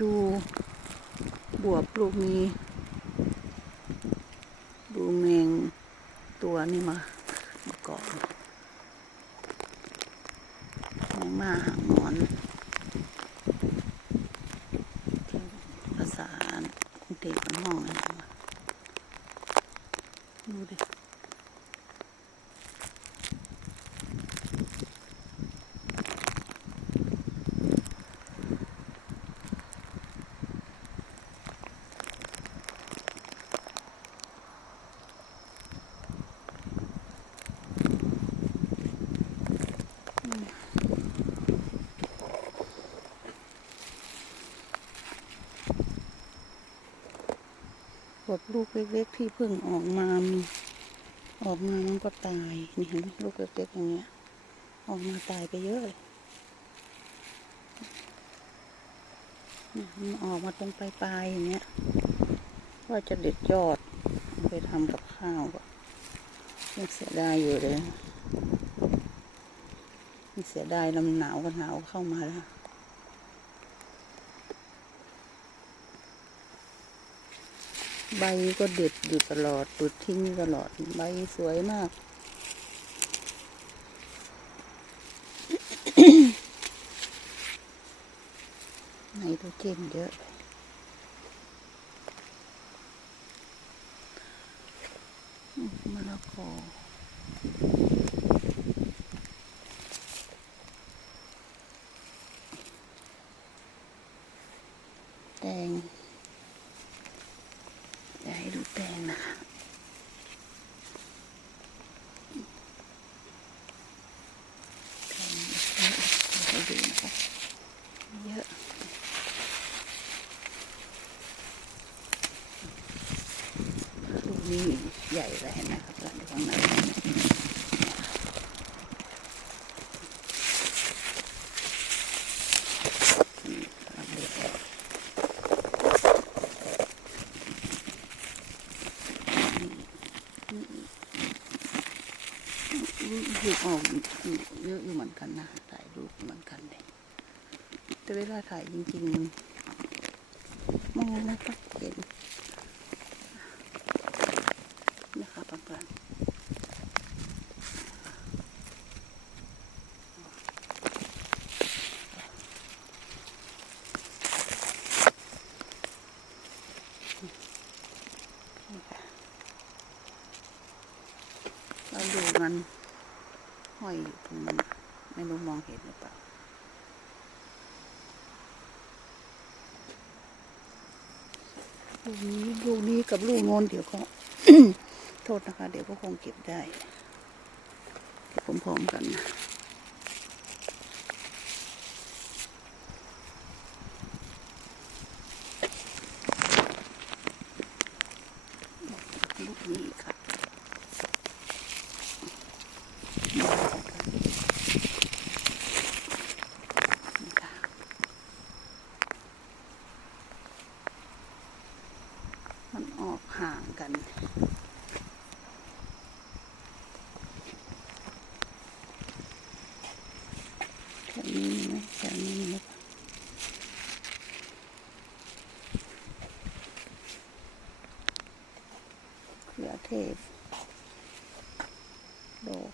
ดูบวบลูกนี้ ดูแมงตัวนี่มามาเกาะแมงมาหางหงอนที่ภาษากรุงเทพมันห้องอะไรวะดูดิ ลูกเล็กๆที่เพิ่งออกมามีออกมามันก็ตายนี่เห็นไหมลูกเล็กๆอย่างเงี้ย ออกมาตายไปเยอะเลยนี่ยมันออกมาตรงปลายๆอย่างเงี้ยว่าจะเด็ดยอดไปทำกับข้าวก็ยังเสียดายอยู่เลยเสียดายลำหนาวก็หนาวเข้ามาแล้ว ใบก็เด็ดอยู่ตลอดตุดทิ้งตลอดใบสวยมากไนโตรเจนเยอะ มะละกอแดง นะคะแตงเยอะให้ดูนะคะเยอะลูกนี้ใหญ่เลยนะครับแล้วข้างในนี่กำลังเด็ด รูปออกเยอะอยู่เหมือนกันนะถ่ายรูปเหมือนกันเลยแต่เวลาถ่ายจริงๆมองไม่ค่อยเห็นนะคะเพื่อนๆเราดูมัน ห้อยอยู่ตรงนั้นน่ะไม่รู้มองเห็นหรือเปล่า ลูกนี้ลูกนี้กับลูกโน้นเดี๋ยวก็ โทษนะคะ เดี๋ยวก็คงเก็บได้เก็บพร้อมๆกันนะลูกนี้ค่ะ นี่ค่ะมัน ออกห่างกัน แถวนี้มีไหมแถวนี้มีไหมเขือเทศดอก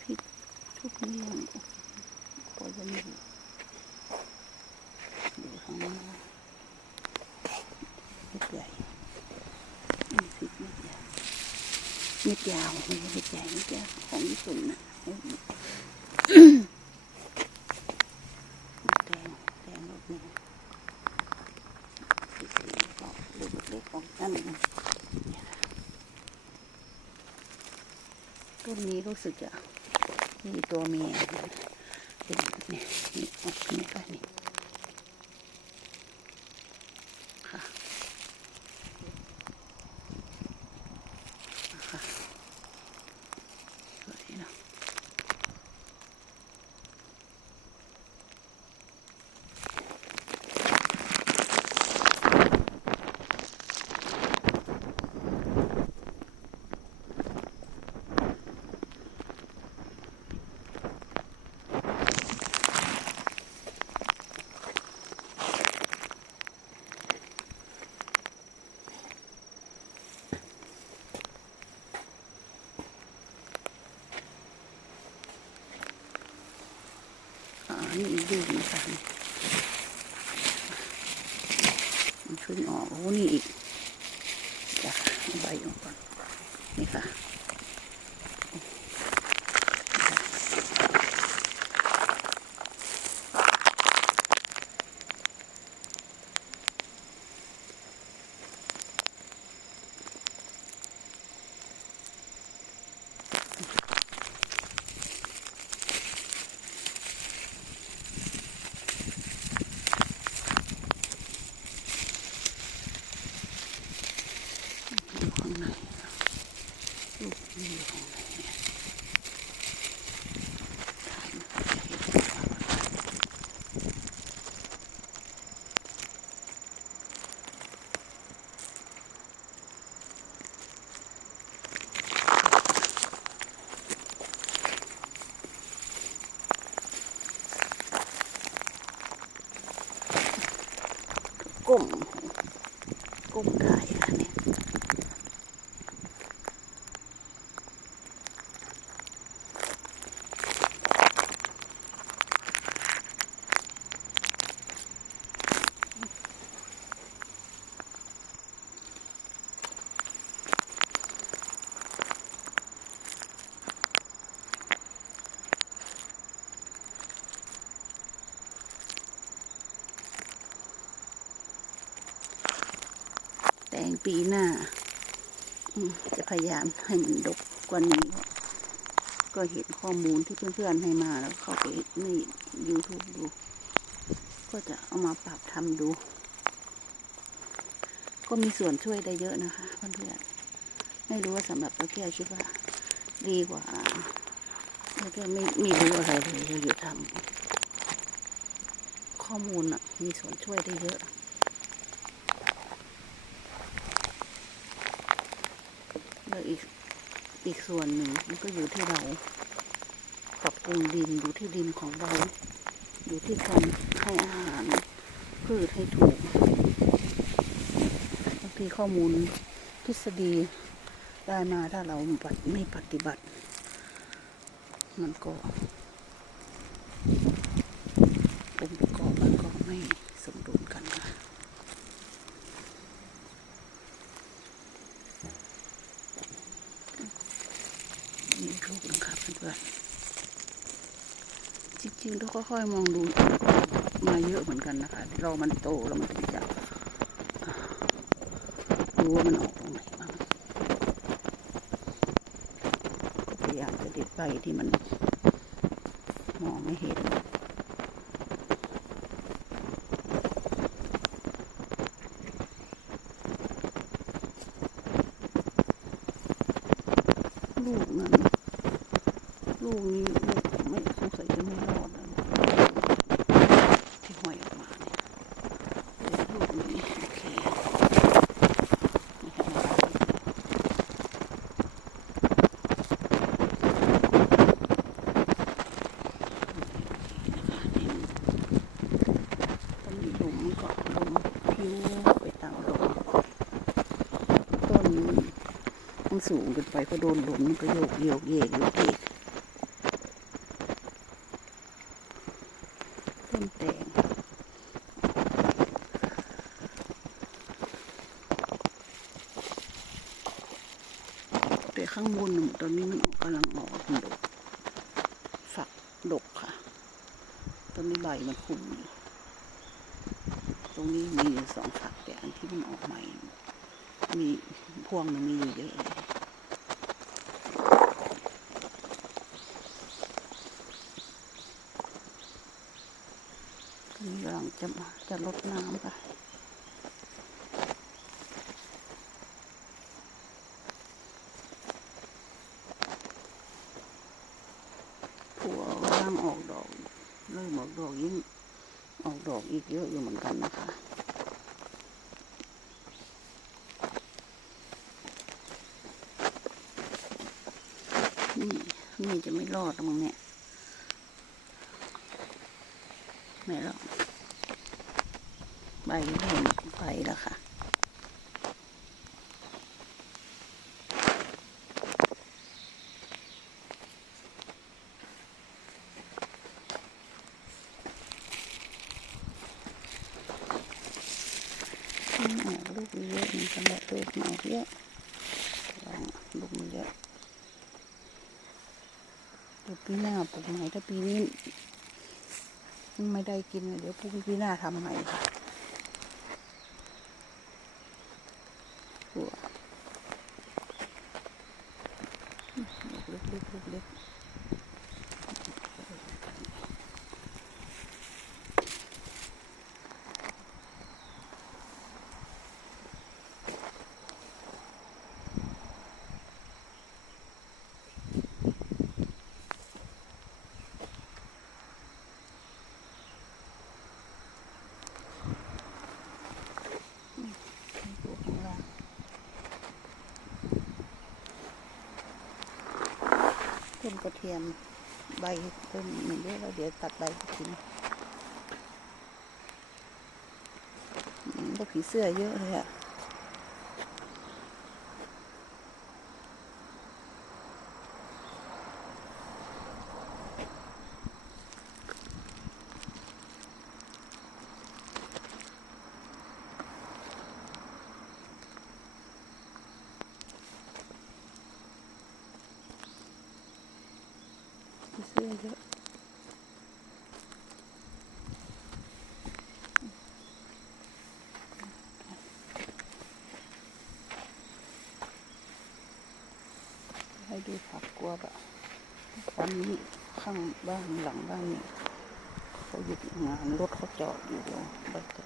พริกทุกเมี่ยงพอจะมีอยู่ข้างหน้าเม็ดใหญ่นี่พริกเม็ดใหญ่เม็ดยาวไม่ใช่เม็ดใหญ่เม็ดยาวของญี่ปุ่นนะแดงแดงลูกนี้สีก็ลูกเล็กของนั่นต้นนี้รู้สึกจะมีตัวเมียเป็นเนี่ยนี่ออกนี่ค่ะนี่ นี่อีกดูกนะคะมันขึ้นออกโอ้นี่อีกจ้ะใบออกก่อนนี่ค่ะ ลูกมันอยู่ข้างในเนี่ยถ่ายมันก็จะเห็นว่าก้มก้มถ่ายค่ะเนี่ย แตง ปีหน้าจะพยายามให้มันดกกว่านี้ ก็เห็นข้อมูลที่เพื่อนๆให้มาแล้วเข้าไปใน YouTube ดู ก็จะเอามาปรับทำดู ก็มีส่วนช่วยได้เยอะนะคะเพื่อนๆไม่รู้ว่าสำหรับป้าแก้วคิดว่า ดีกว่าแล้วก็ไม่ไม่รู้อะไรเลยอยู่ทำข้อมูลอะมีส่วนช่วยได้เยอะ แล้วอีกอีกส่วนหนึ่งมันก็อยู่ที่เราปรับปรุงดินอยู่ที่ดินของเรา อยู่ที่การให้อาหารพืชให้ถูกบางทีข้อมูลทฤษฎีได้มาถ้าเราไม่ปฏิบัติ มันก็องค์ประกอบมันก็ไม่สมดุลกันนะ นี่ลูกนะครับเพื่อนๆจ ริงๆต้องค่อยๆมองดูมาเยอะเหมือนกันนะคะรอมันโตแล้วมันถึงจะรู้ว่ามันออกตรงไหนบ้างก็พยายามจะเด็ดใบที่มันมองไม่เห็นลูกนั้นลูกนี้ลูกไม่สงสัยจะไม่รอดนะที่ห้อยออกมาเนี่ยเดี๋ยวลูกนี้โอเคไม่ทำอะไรนะคะนี่ต้นหลุมก็หลุมพิ้วไปตามลมต้น มันสูงเกินไปพอโดนลมมันก็โยกโยกเยกโยกเยกต้นแตงแต่ข้างบนตอนนี้มันกำลังออกดกฝักดกค่ะ ตอนนี้ใบมันคุมตรงนี้มีสองฝักแต่อันที่มันออกใหม่มีพวงหนึงมีอยู่เยอะ เลยตอนนี้กำลังจะจะลดน้ำค่ะผัวกำลังออกดอกเริ่มออกดอกยิ่งออกดอกอีกเยอะอยู่เหมือนกันนะคะนี่นี่จะไม่รอดมั้งเนี่ย ใบเห็นใบแล้วค่ะ ลูกเยอะมันสำหรับลูกเมาเยอะลูกมีเยอะเดี๋ยวปีหน้าปลูกใหม่ถ้าปีนี้ไม่ได้กิน เดี๋ยวพรุ่งปีหน้าทำใหม่ค่ะ เล็กเล็กเล็กเล็กหัวข้างล่าง ต้นกระเทียมใบเพิ่มมีเยอะแล้วเดี๋ยวตัดใบทิ้งพวกผีเสื้อเยอะเลยอะ ดูผักกลัวแบบวันนี้ข้างบ้านหลังบ้านนี่เขาหยุดงานรถเขาจอดอยู่บัดแต่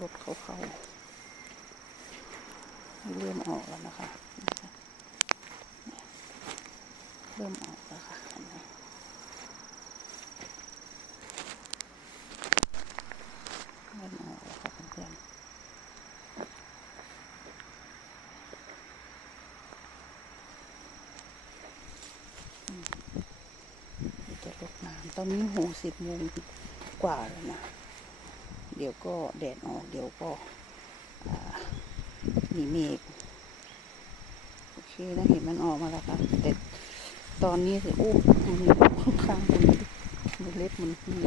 รถเขาเข้าเริ่มออกแล้วนะคะ เริ่มออกแล้วค่ะเห็นไหมเริ่มออกแล้วค่ะเพื่อนๆอืมเดี๋ยวจะลดน้ำ ตอนนี้โหสิบโมงกว่าแล้วนะ เดี๋ยวก็แดดออก เดี๋ยวก็มีเมฆโอเคนะเห็นมันออกมาแล้วค่ะแต่ตอนนี้สิโอ้มันมีข้างๆตรงนี้มันเล็บมันนี่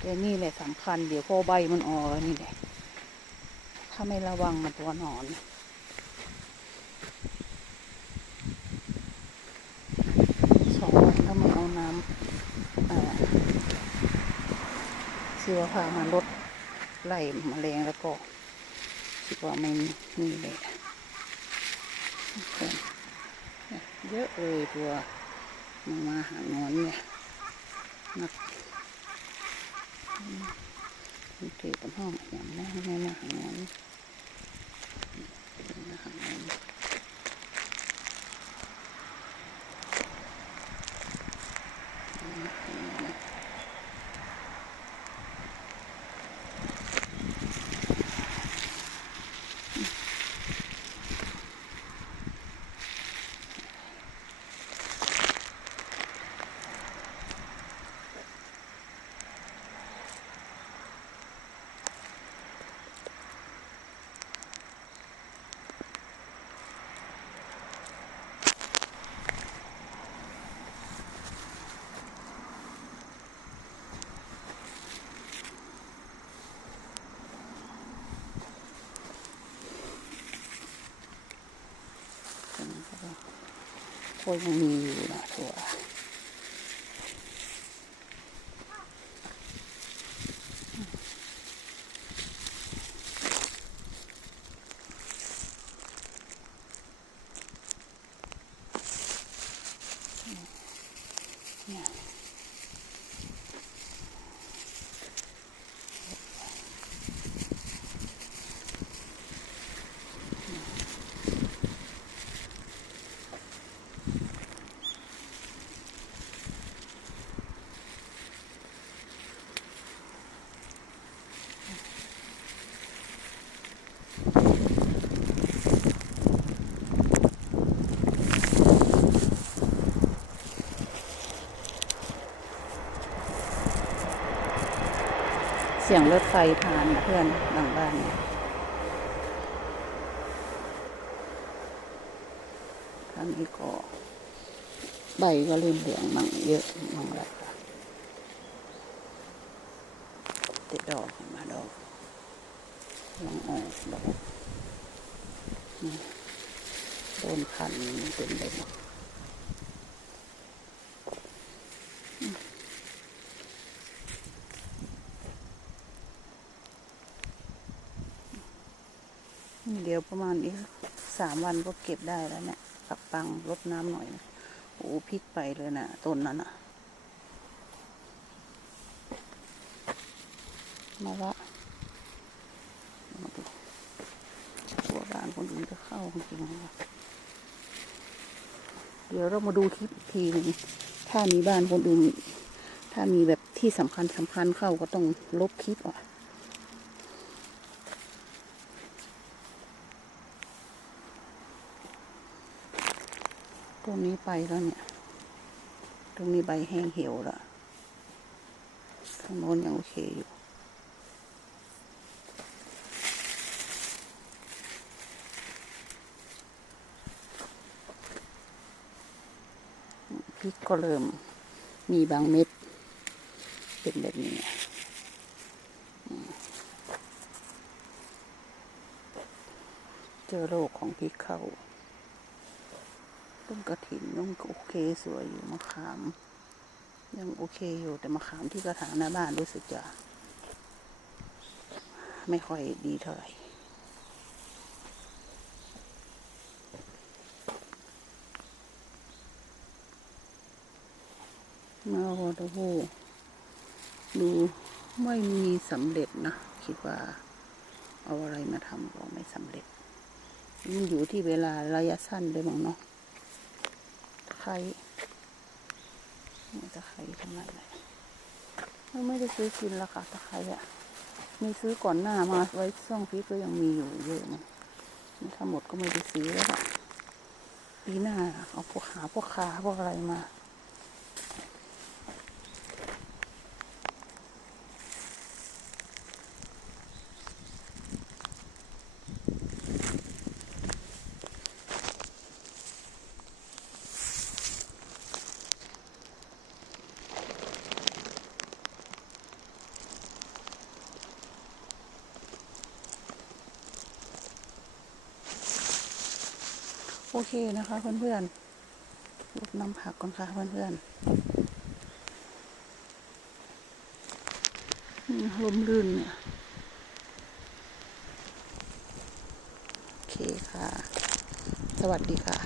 แต่นี่แหละสำคัญ เดี๋ยวพอใบมันออกแล้วนี่แหละถ้าไม่ระวังมันตัวหนอน สองวันถ้าไม่เอาน้ำอ่า ชีวภามาลดไล่มแมลงแล้วก็คิดว่าไม่นี่เลยเยอะเลยตัวมันมาหางอนเนี่ยนักมันเทกันห้องอย่างนั้นไม่มาหางอนมาหางอน ก็ยังมี สียงรถไฟผ่านเพื่อนหลังบ้านเนี่ยทางนี้ก็ใบก็เริ่มเหลืองมั่งเยอะมั่งแล้วค่ะติดดอกมาดอกลองออกดอกนี่ต้นพันเต็มเลยหมดอืมเดี๋ยวประมาณอีก สามวันก็เก็บได้แล้วเนี่ยปักปังรดน้ำหน่อยนะโอ้พลิกไปเลยนะต้นนั้นอะมาละมาดูตัวบ้านคนอื่นจะเข้าจริงๆเดี๋ยวเรามาดูคลิปอีกทีหนึงถ้ามีบ้านคนอื่น ถ้ามีแบบที่สำคัญสำคัญเข้าก็ต้องลบคลิปอะ ตรงนี้ไปแล้วเนี่ย ตรงนี้ใบแห้งเหี่ยวละทางโน้นยังโอเคอยู่พริกก็เริ่มมีบางเม็ด เป็นแบบนี้เจอโรคของพริกเข้า ต้นกระถินยังโอเคสวยอยู่มะขาม ยังโอเคอยู่แต่มะขามที่กระถางหน้าบ้านรู้สึกจะ ไม่ค่อยดีเท่าไหร่มาโอตโหดูไม่มีสำเร็จนะ คิดว่า เอาอะไรมาทำก็ไม่สำเร็จมันอยู่ที่เวลาระยะสั้นด้วยมั้งเนาะ ไคร้ตะไคร้ทั้งนั้นเลยไม่ได้ซื้อกินแล้วค่ะตะไคร้อะมีซื้อก่อนหน้ามาไว้ช่องพีก็ยังมีอยู่เยอะนะถ้าหมดก็ไม่ได้ซื้อแล้วล่ะปีหน้าเอาพวกหาพวกคาพวกอะไรมา โอเคนะคะเพื่อนๆรบน้ำผักก่อนค่ะเพื่อนๆลมลื่นเนี่ยโอเคค่ะ สวัสดีค่ะ